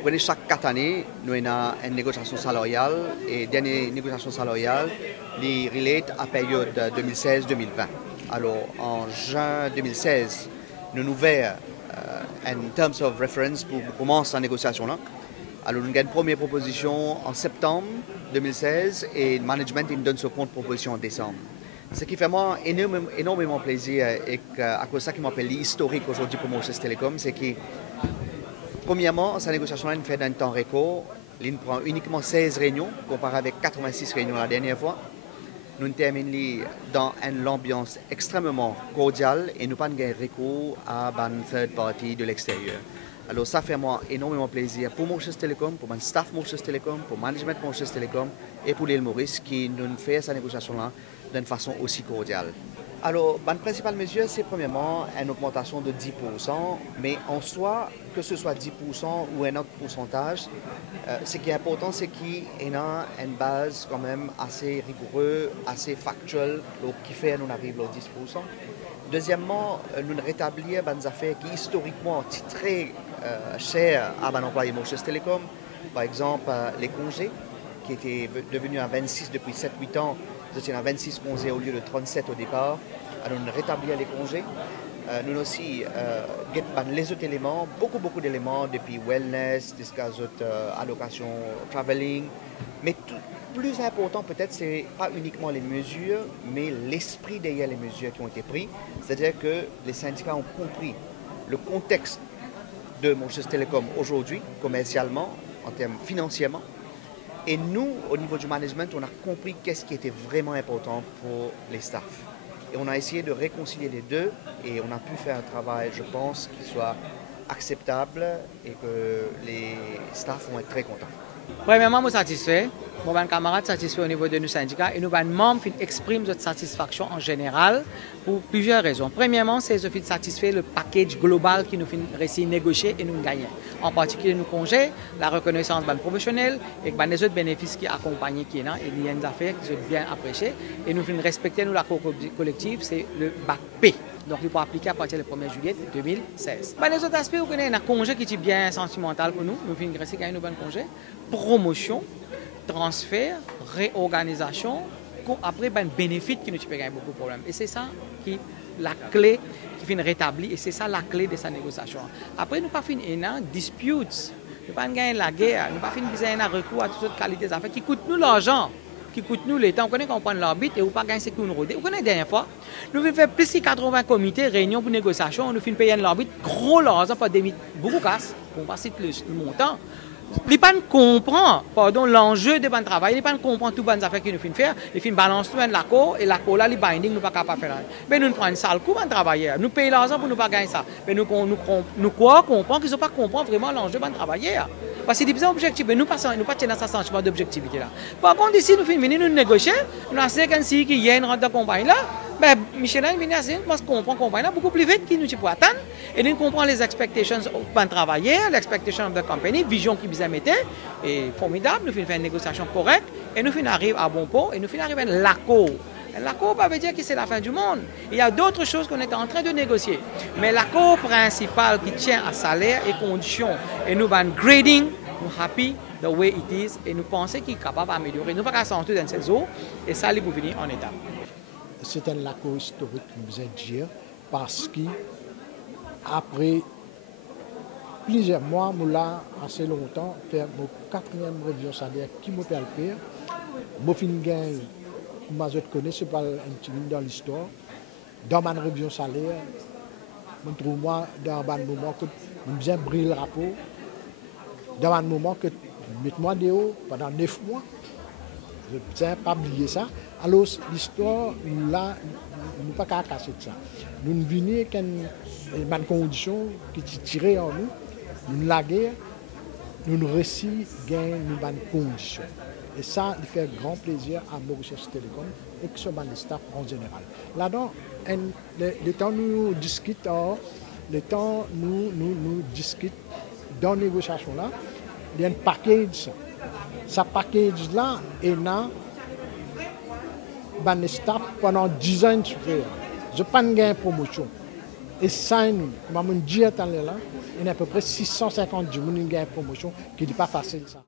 comprenez, chaque 4 années, nous avons une négociation salariale et dernière négociation salariale, les relate à la période 2016-2020. Alors, en juin 2016, nous avons ouvert en terms of reference pour commencer la négociation là. Alors, nous avons une première proposition en septembre 2016 et le management nous donne son compte proposition en décembre. Ce qui fait moi énormément plaisir et à cause de ça qui m'appelle l'historique aujourd'hui pour Mauritius Telecom, c'est que premièrement, cette négociation-là, elle fait dans un temps record. Elle prend uniquement 16 réunions, comparé avec 86 réunions la dernière fois. Nous terminons dans une ambiance extrêmement cordiale et nous n'avons pas recours à une third party de l'extérieur. Alors ça fait moi énormément plaisir pour Mauritius Telecom, pour mon staff Mauritius Telecom, pour le management Mauritius Telecom et pour l'île Maurice qui nous fait cette négociation-là d'une façon aussi cordiale. Alors, la principale mesure, c'est premièrement une augmentation de 10%, mais en soi, que ce soit 10% ou un autre pourcentage, ce qui est important, c'est qu'il y a une base quand même assez rigoureuse, assez factuelle, qui fait que nous arrivons au 10%. Deuxièmement, nous rétablir des affaires qui historiquement sont très chères à l'employé Mauritius Telecom. Par exemple, les congés, qui étaient devenus à 26 depuis 7-8 ans, c'était à 26 congés au lieu de 37 au départ. Alors, nous rétablir les congés. Nous aussi les autres éléments, beaucoup d'éléments, depuis wellness, jusqu'à allocation, traveling. Mais plus important peut-être, ce n'est pas uniquement les mesures, mais l'esprit derrière les mesures qui ont été prises. C'est-à-dire que les syndicats ont compris le contexte de Mauritius Telecom aujourd'hui, commercialement, en termes financièrement. Et nous, au niveau du management, on a compris qu'est-ce qui était vraiment important pour les staffs. Et on a essayé de réconcilier les deux et on a pu faire un travail, je pense, qui soit acceptable et que les staffs vont être très contents. Premièrement, je suis satisfait. Mon camarade satisfait au niveau de nos syndicats et nos membres expriment notre satisfaction en général pour plusieurs raisons. Premièrement, c'est de satisfaire le package global qui nous fait réussir négocier et nous gagner. En particulier, nos congés, la reconnaissance des professionnels et les autres bénéfices qui accompagnent qui est là. Et il y a des affaires qui sont bien appréciées et nous respecter nous la collective, c'est le bac P. Donc, il faut appliquer à partir du 1er juillet 2016. Les autres aspects, vous connaissez un congé qui est bien sentimental pour nous. Nous finissons de gagner nos bons congés. Promotion, transfert, réorganisation, après, un bénéfice qui nous peut gagner beaucoup de problèmes. Et c'est ça qui la clé qui finit rétablie et c'est ça la clé de sa négociation. Après, nous pas fini un disputes, nous pas gagner la guerre, nous pas fini un recours à toutes sortes de qualités d'affaires qui coûtent nous l'argent, qui coûtent nous le temps. On connaît qu'on prend l'arbitre et on pas gagner ce qu'on nous rodait. Vous connaissez la dernière fois, nous avons fait plus de 80 comités, réunions pour négociation, nous finissons payer l'arbitre, gros l'argent pour des beaucoup de casse, pour passer le montant. Il ne comprend pas l'enjeu de bon travail, il ne comprend toutes les bonnes affaires qu'il nous fait faire, il fait balance tout la cour et la cour là, les binding, nous ne sommes pas capables de faire. Mais nous prenons une sale coup de travailler, nous payons l'argent pour ne pas gagner ça. Mais nous comprendre qu'ils ne sont pas comprendre vraiment l'enjeu de bon travailler. Parce que c'est des objectifs, mais nous ne pas tenir ce sentiment d'objectivité là. Par contre, ici, nous finissons nous négocier, nous avons qu'un qui y a une rente de compagnie là, mais Michelin vient à dire, parce qu'on comprend compagnie là beaucoup plus vite qu'il nous peut attendre et nous comprenons les expectations de travailler, les expectations de la compagnie, vision qui nous a mis, et formidable, nous finissons une négociation correcte et nous finissons arriver à bon port et nous finissons arriver à l'accord. L'accord ne veut pas dire que c'est la fin du monde. Il y a d'autres choses qu'on est en train de négocier. Mais l'accord principal qui tient à salaire et conditions, et nous avons grading, nous happy the way it is, et nous pensons qu'il est capable d'améliorer. Nous ne pouvons pas s'entendre dans ces eaux, et ça, il faut venir en état. C'est un accord historique, vous êtes dire, parce qu'après plusieurs mois, là, assez longtemps, faire mon 4e révision salaire qui m'a fait le faire. Mon fin gain, je connais, c'est pas un petit dans l'histoire. Dans ma révision salaire, je trouve moi dans un moment que je bien briller le rapport. Dans un moment que mettez-moi dehors pendant 9 mois. Je ne tiens pas oublier ça. Alors l'histoire, là, nous ne pouvons pas casser de ça. Nous venons avec une condition qui est tirée en nous. Nous la guerre, nous réussissons à gagner une bonne condition. Et ça, il fait grand plaisir à Mauritius Telecom et que ce staff en général. Là-dedans, le temps nous discutons, le temps nous discutons dans la négociation là, il y a un package. Ce package-là est là, le staff pendant 10 ans. Je n'ai pas de promotion. Et ça, comme on dit, il y a à peu près 650 jours de promotion qui n'est pas facile. Ça.